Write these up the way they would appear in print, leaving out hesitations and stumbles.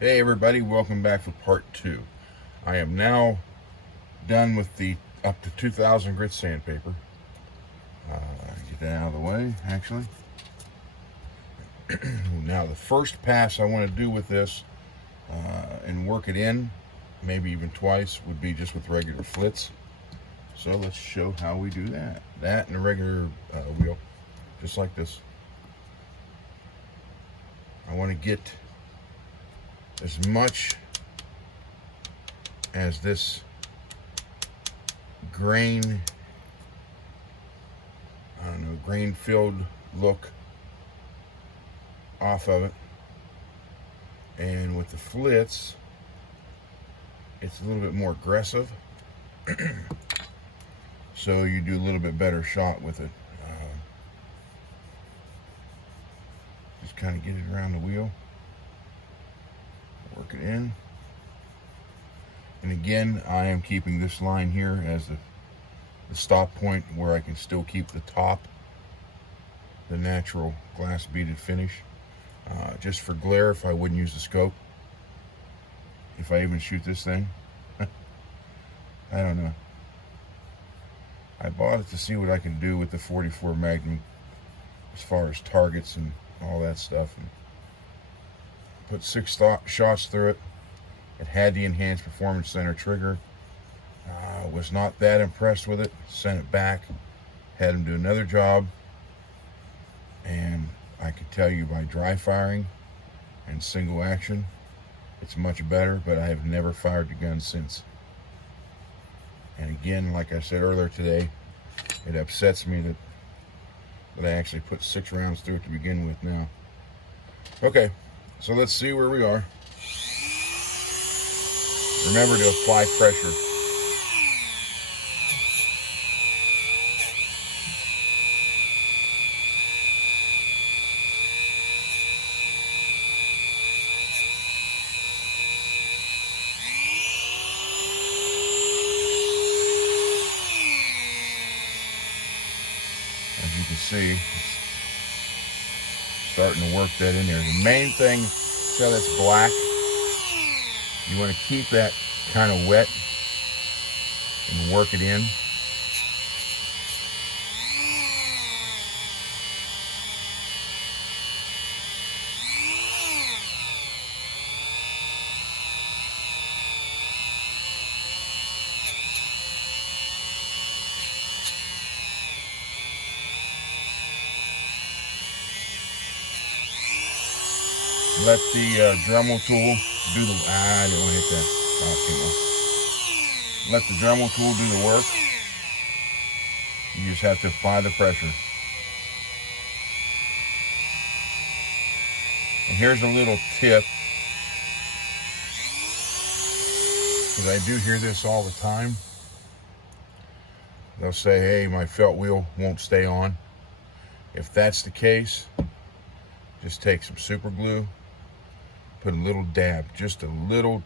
Hey everybody, welcome back for part 2. I am now done with the up to 2000 grit sandpaper. Get that out of the way, actually. Now the first pass I want to do with this and work it in, maybe even twice, would be just with regular Flitz. So let's show how we do that. That and a regular wheel, just like this. I want to get as much as this grain, grain filled look off of it. And with the Flitz, it's a little bit more aggressive. So you do a little bit better shot with it. Just kind of get it around the wheel. Work it in. And again, I am keeping this line here as the stop point where I can still keep the top, the natural glass beaded finish. Just for glare, if I wouldn't use the scope. If I even shoot this thing. I don't know. I bought it to see what I can do with the 44 Magnum as far as targets and all that stuff. And put 6 shots through it. It had the enhanced performance center trigger. Was not that impressed with it. Sent it back. Had him do another job. And I could tell you by dry firing and single action, it's much better, but I have never fired the gun since. And again, like I said earlier today, it upsets me that I actually put 6 rounds through it to begin with now. Okay, so let's see where we are. Remember to apply pressure. As you can see, it's starting to work that in there. The main thing, see how that's black? You want to keep that kind of wet and work it in. Let the Dremel tool do the, I didn't want to hit that. Let the Dremel tool do the work. You just have to apply the pressure. And here's a little tip, because I do hear this all the time. They'll say, hey, my felt wheel won't stay on. If that's the case, just take some super glue, put a little dab, just a little,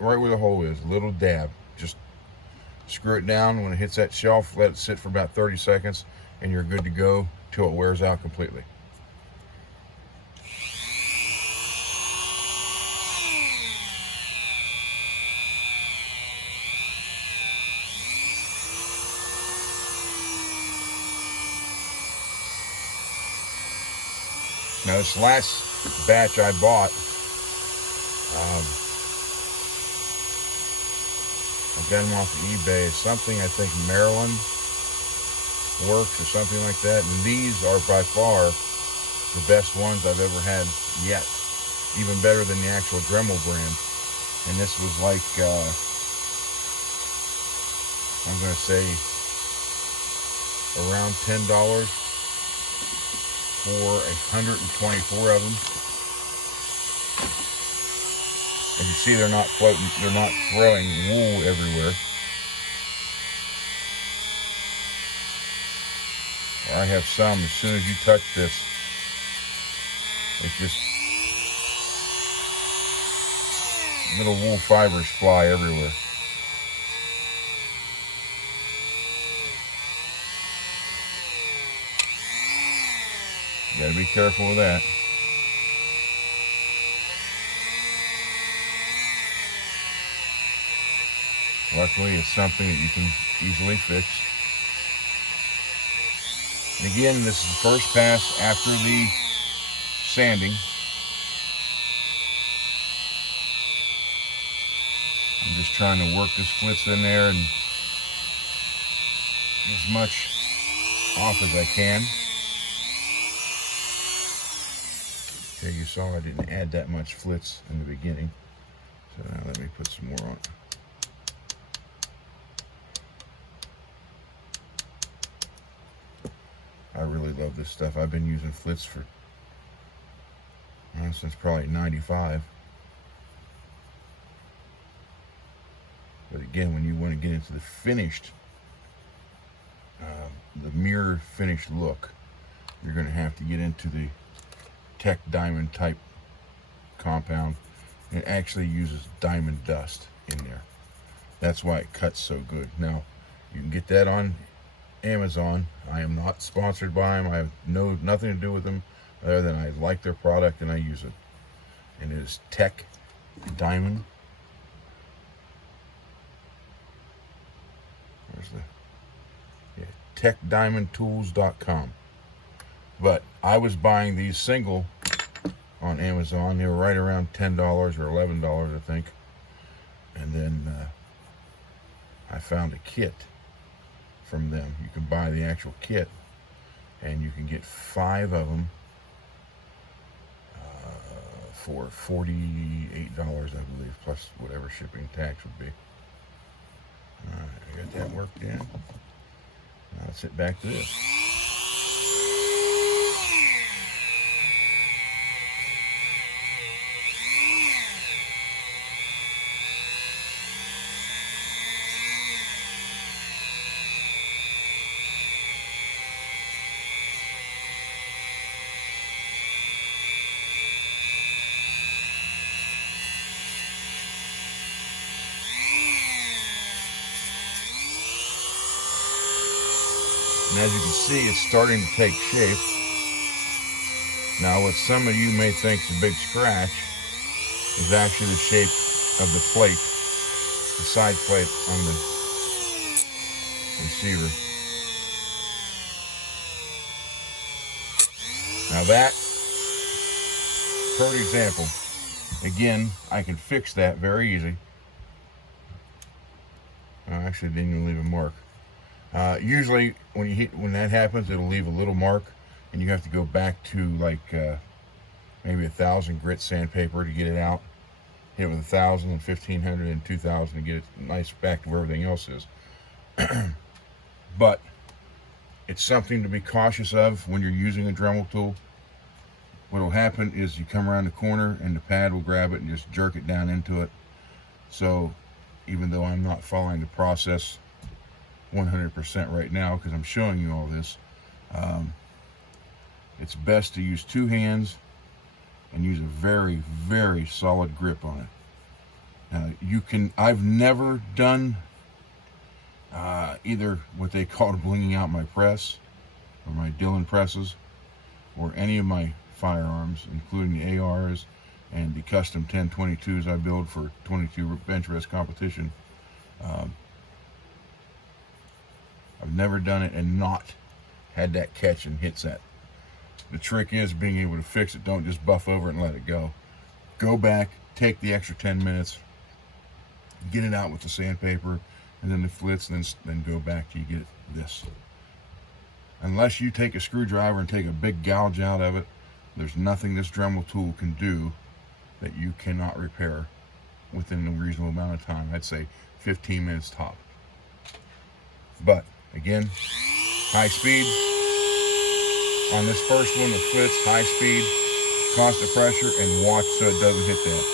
right where the hole is, a little dab. Just screw it down. When it hits that shelf, let it sit for about 30 seconds, and you're good to go till it wears out completely. Now this last batch I bought, I got them off of eBay. Something, I think Maryland Works or something like that. And these are by far the best ones I've ever had yet. Even better than the actual Dremel brand. And this was like, I'm going to say around $10 for 124 of them. As you see, they're not floating, they're not throwing wool everywhere. I have some, as soon as you touch this, it just, little wool fibers fly everywhere. You gotta be careful with that. Luckily, it's something that you can easily fix. And again, this is the first pass after the sanding. I'm just trying to work this Flitz in there and as much off as I can. Okay, you saw I didn't add that much Flitz in the beginning. So now let me put some more on. I really love this stuff. I've been using Flitz for since probably '95. But again, when you want to get into the finished, the mirror finished look, you're going to have to get into the Tech Diamond type compound. It actually uses diamond dust in there. That's why it cuts so good. Now, you can get that on Amazon. I am not sponsored by them. I have nothing to do with them other than I like their product and I use it. And it is Tech Diamond. Where's the techdiamondtools.com. But I was buying these single on Amazon. They were right around $10 or $11, I think. And then I found a kit from them. You can buy the actual kit, and you can get 5 of them for $48, I believe, plus whatever shipping tax would be. All right, I got that worked in. Now let's hit back to this. And as you can see, it's starting to take shape. Now, what some of you may think is a big scratch is actually the shape of the plate, the side plate on the receiver. Now that, for example, again, I can fix that very easy. I actually didn't even leave a mark. Usually when that happens, it'll leave a little mark, and you have to go back to like maybe 1,000 grit sandpaper to get it out. Hit it with 1,000 and 1,500 and 2,000 to get it nice back to where everything else is. But it's something to be cautious of when you're using a Dremel tool. What will happen is you come around the corner and the pad will grab it and just jerk it down into it. So even though I'm not following the process 100% right now because I'm showing you all this, it's best to use 2 hands and use a very, very solid grip on it. I've never done either what they call blinging out my press or my Dillon presses or any of my firearms, including the ARs and the custom 1022s I build for 22 bench rest competition. I've never done it and not had that catch and hit set. The trick is being able to fix it. Don't just buff over it and let it go. Go back, take the extra 10 minutes, get it out with the sandpaper and then the Flitz, and then go back till you get this. Unless you take a screwdriver and take a big gouge out of it, there's nothing this Dremel tool can do that you cannot repair within a reasonable amount of time. I'd say 15 minutes top. But again, high speed on this first one, the Flitz, high speed, constant pressure, and watch so it doesn't hit that.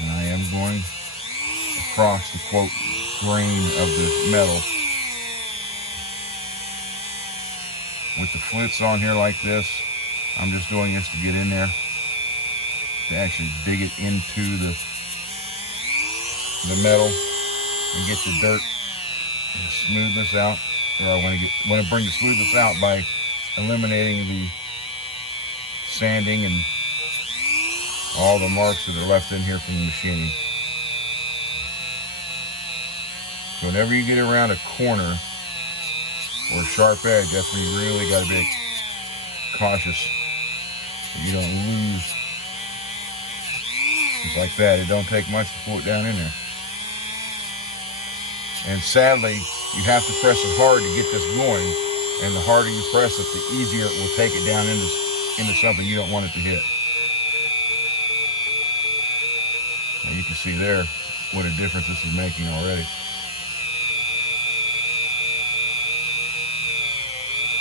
And I am going across the quote grain of the metal. With the Flitz on here like this, I'm just doing this to get in there, to actually dig it into the metal and get the dirt and the smoothness out. or I want to bring the smoothness out by eliminating the sanding and all the marks that are left in here from the machining. So whenever you get around a corner or a sharp edge, that's when you really got to be cautious that you don't lose. Just like that, it don't take much to pull it down in there. And sadly, you have to press it hard to get this going, and the harder you press it, the easier it will take it down into something you don't want it to hit. Now you can see there what a difference this is making already.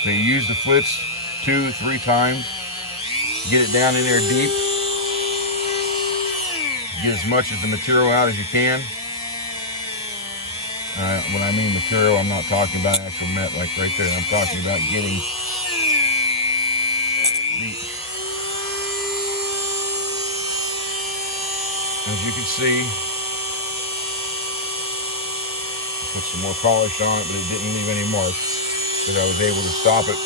So you use the Flitz 2-3 times, get it down in there deep, get as much of the material out as you can. When I mean material, I'm not talking about actual metal like right there. I'm talking about getting the, as you can see, put some more polish on it, but it didn't leave any marks because I was able to stop it.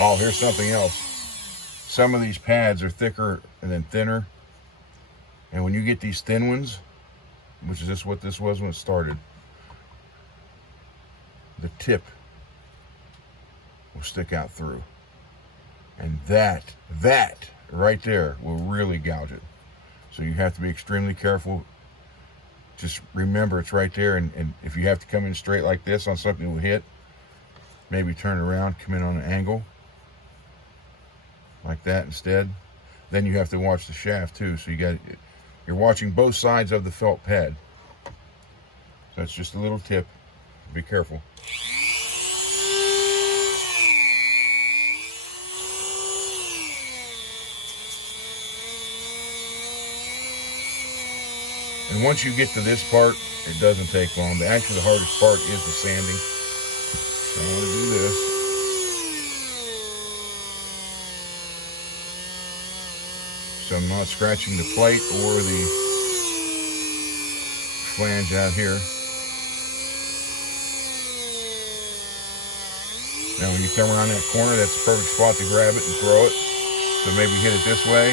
Oh, here's something else. Some of these pads are thicker and then thinner, and when you get these thin ones, which is just what this was when it started, the tip will stick out through, and that right there will really gouge it. So you have to be extremely careful. Just remember it's right there, and if you have to come in straight like this on something that will hit, maybe turn around, come in on an angle like that instead. Then you have to watch the shaft too, so you're watching both sides of the felt pad. So that's just a little tip. Be careful. And once you get to this part, it doesn't take long. But actually the hardest part is the sanding. So I'm going to do this. So I'm not scratching the plate or the flange out here. Now when you come around that corner, that's the perfect spot to grab it and throw it. So maybe hit it this way.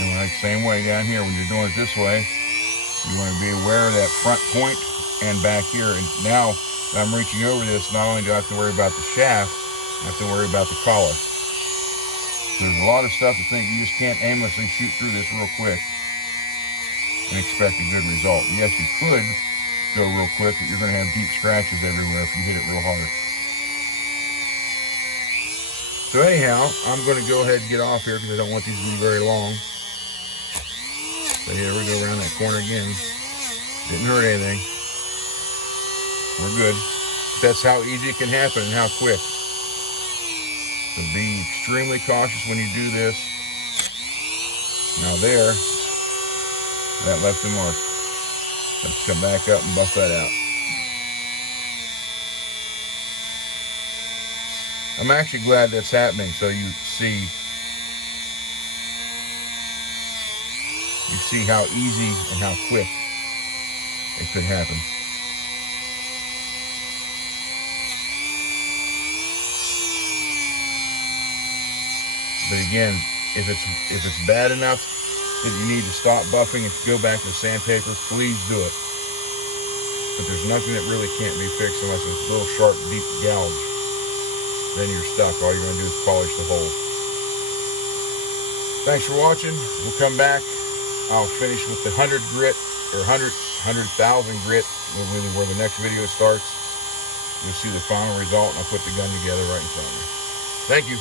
And like same way down here, when you're doing it this way, you want to be aware of that front point and back here. And now that I'm reaching over this, not only do I have to worry about the shaft, I have to worry about the collar. There's a lot of stuff to think. You just can't aimlessly shoot through this real quick and expect a good result. Yes, you could go real quick, but you're going to have deep scratches everywhere if you hit it real hard. So anyhow, I'm going to go ahead and get off here because I don't want these to be very long. So here we go around that corner again. Didn't hurt anything. We're good. That's how easy it can happen and how quick. So be extremely cautious when you do this. Now there, that left a mark. Let's come back up and buff that out. I'm actually glad that's happening, so you see how easy and how quick it could happen. But again, if it's bad enough that you need to stop buffing and go back to sandpaper, please do it. But there's nothing that really can't be fixed unless it's a little sharp, deep gouge. Then you're stuck. All you're going to do is polish the hole. Thanks for watching. We'll come back. I'll finish with the 100 grit, or 100,000 grit, where the next video starts. You'll see the final result, and I'll put the gun together right in front of you. Thank you.